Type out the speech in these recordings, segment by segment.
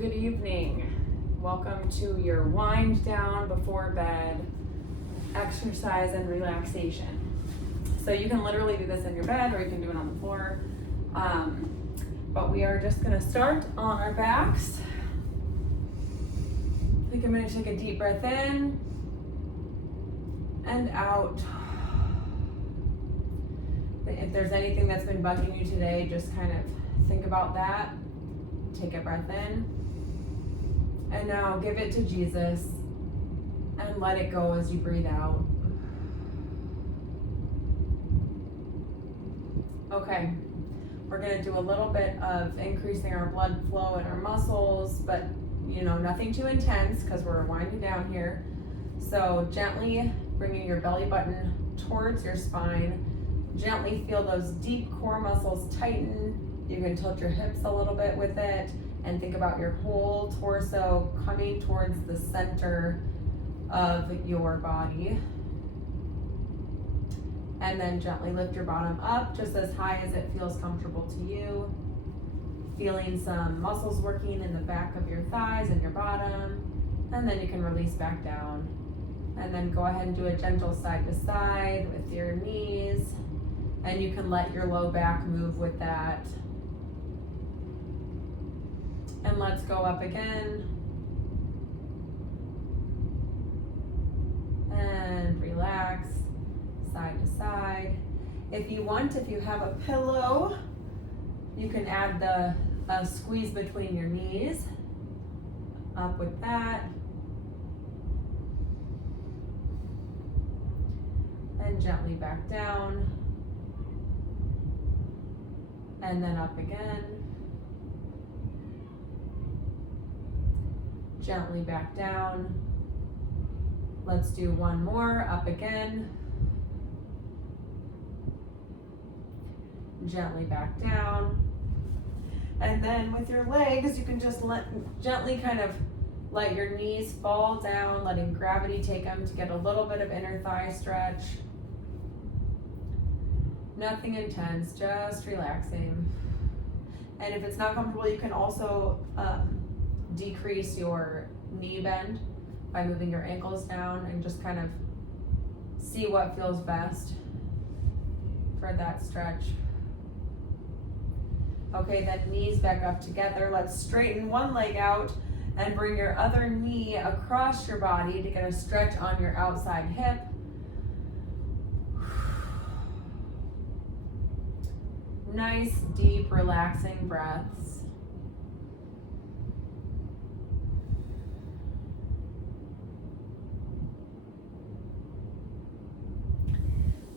Good evening. Welcome to your wind down before bed exercise and relaxation. So you can literally do this in your bed or you can do it on the floor. But we are just going to start on our backs. Take a minute to take a deep breath in and out. If there's anything that's been bugging you today, just kind of think about that. Take a breath in. And now give it to Jesus and let it go as you breathe out. Okay, we're going to do a little bit of increasing our blood flow in our muscles, but nothing too intense because we're winding down here. So gently bringing your belly button towards your spine. Gently feel those deep core muscles tighten. You can tilt your hips a little bit with it and think about your whole torso coming towards the center of your body. And then gently lift your bottom up just as high as it feels comfortable to you. Feeling some muscles working in the back of your thighs and your bottom. And then you can release back down. And then go ahead and do a gentle side to side with your knees. And you can let your low back move with that. And let's go up again. And relax, side to side. If you have a pillow, you can add the squeeze between your knees. Up with that. And gently back down. And then up again. Gently back down. Let's do one more, up again. Gently back down. And then with your legs, you can just gently kind of let your knees fall down, letting gravity take them to get a little bit of inner thigh stretch. Nothing intense, just relaxing. And if it's not comfortable, you can also decrease your knee bend by moving your ankles down and just kind of see what feels best for that stretch. Okay, then knees back up together. Let's straighten one leg out and bring your other knee across your body to get a stretch on your outside hip. Nice, deep, relaxing breaths.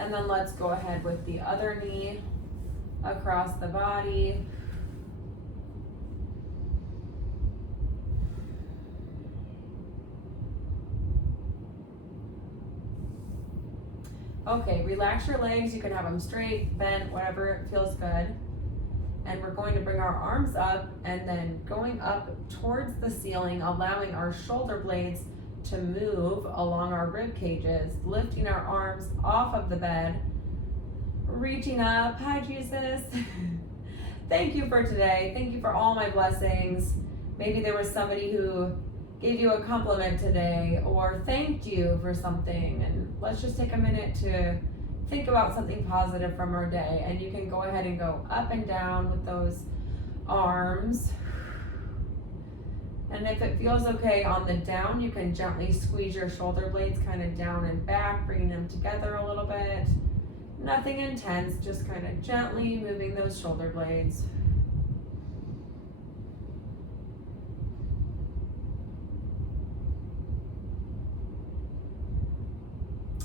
And then let's go ahead with the other knee across the body. Okay, relax your legs. You can have them straight, bent, whatever feels good. And we're going to bring our arms up and then going up towards the ceiling, allowing our shoulder blades to move along our rib cages, lifting our arms off of the bed, reaching up. Hi, Jesus. Thank you for today. Thank you for all my blessings. Maybe there was somebody who gave you a compliment today or thanked you for something. And let's just take a minute to think about something positive from our day. And you can go ahead and go up and down with those arms. And if it feels okay on the down, you can gently squeeze your shoulder blades kind of down and back, bringing them together a little bit. Nothing intense, just kind of gently moving those shoulder blades.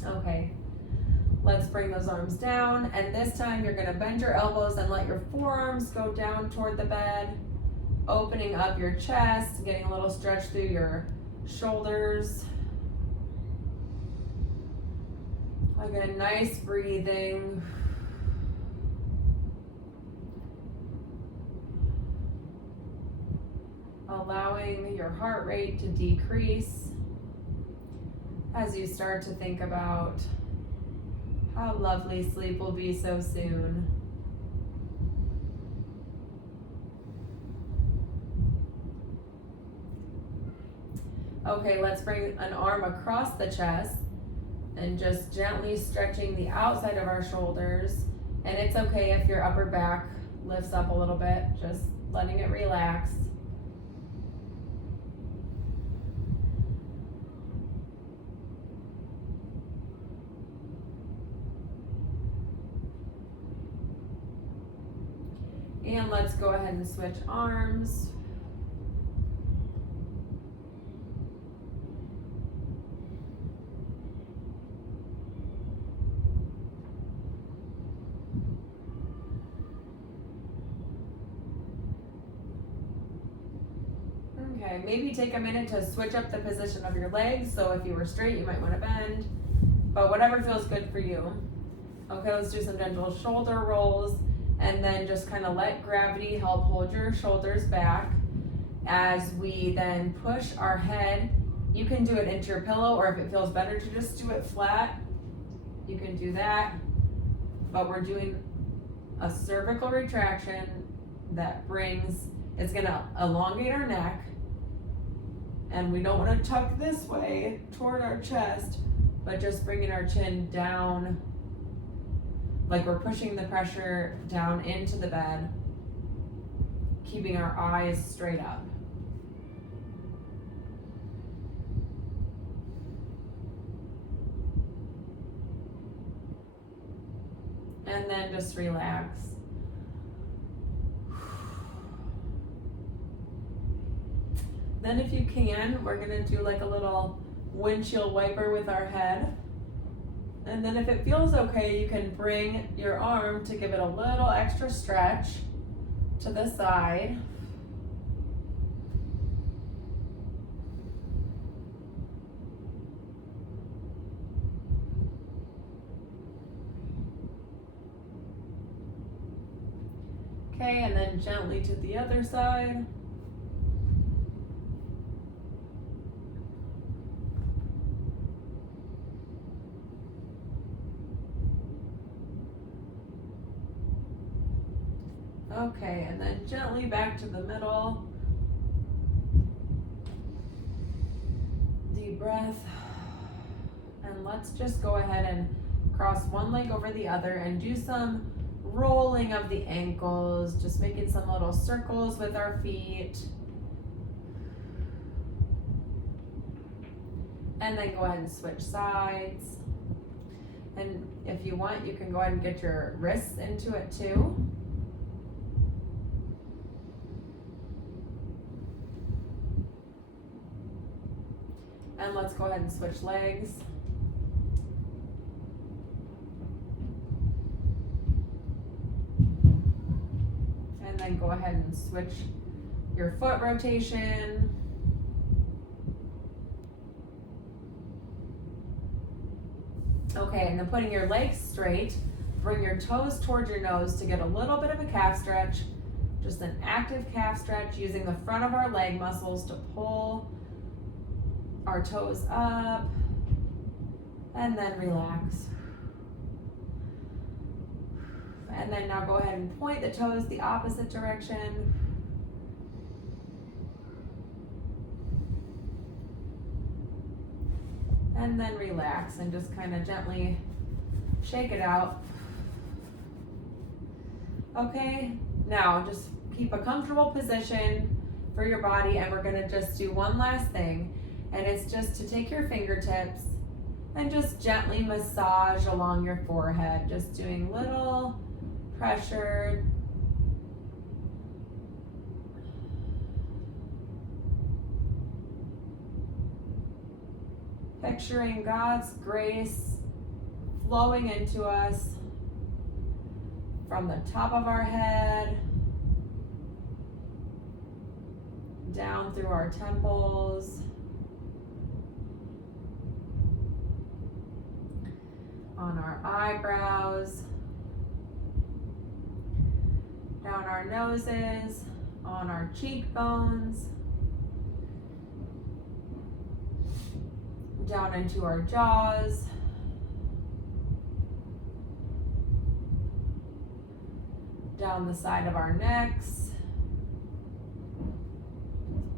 Okay, let's bring those arms down. And this time you're gonna bend your elbows and let your forearms go down toward the bed. Opening up your chest, getting a little stretch through your shoulders. Again, nice breathing. Allowing your heart rate to decrease as you start to think about how lovely sleep will be so soon. Okay, let's bring an arm across the chest and just gently stretching the outside of our shoulders. And it's okay if your upper back lifts up a little bit, just letting it relax. And let's go ahead and switch arms. Okay, maybe take a minute to switch up the position of your legs. So if you were straight, you might want to bend, but whatever feels good for you. Okay, let's do some gentle shoulder rolls, and then just kind of let gravity help hold your shoulders back as we then push our head. You can do it into your pillow, or if it feels better to just do it flat, you can do that. But we're doing a cervical retraction that brings, it's gonna elongate our neck, and we don't want to tuck this way toward our chest, but just bringing our chin down, like we're pushing the pressure down into the bed, keeping our eyes straight up. And then just relax. Then if you can, we're gonna do like a little windshield wiper with our head. And then if it feels okay, you can bring your arm to give it a little extra stretch to the side. Okay, and then gently to the other side. Okay, and then gently back to the middle. Deep breath. And let's just go ahead and cross one leg over the other and do some rolling of the ankles, just making some little circles with our feet. And then go ahead and switch sides. And if you want, you can go ahead and get your wrists into it too. And let's go ahead and switch legs. And then go ahead and switch your foot rotation. Okay, and then putting your legs straight, bring your toes towards your nose to get a little bit of a calf stretch. Just an active calf stretch using the front of our leg muscles to pull our toes up, and then relax. And then now go ahead and point the toes the opposite direction. And then relax and just kind of gently shake it out. Okay, now just keep a comfortable position for your body, and we're gonna just do one last thing. And it's just to take your fingertips and just gently massage along your forehead, just doing little pressure. Picturing God's grace flowing into us from the top of our head, down through our temples, on our eyebrows, down our noses, on our cheekbones, down into our jaws, down the side of our necks,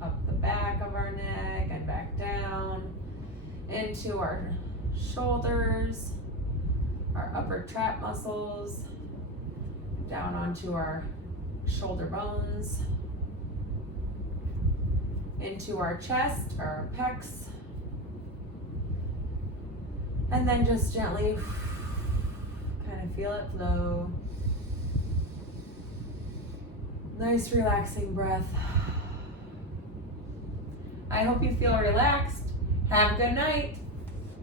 up the back of our neck and back down. into our shoulders, our upper trap muscles, down onto our shoulder bones, into our chest, our pecs, and then just gently kind of feel it flow. Nice relaxing breath. I hope you feel relaxed. Have a good night.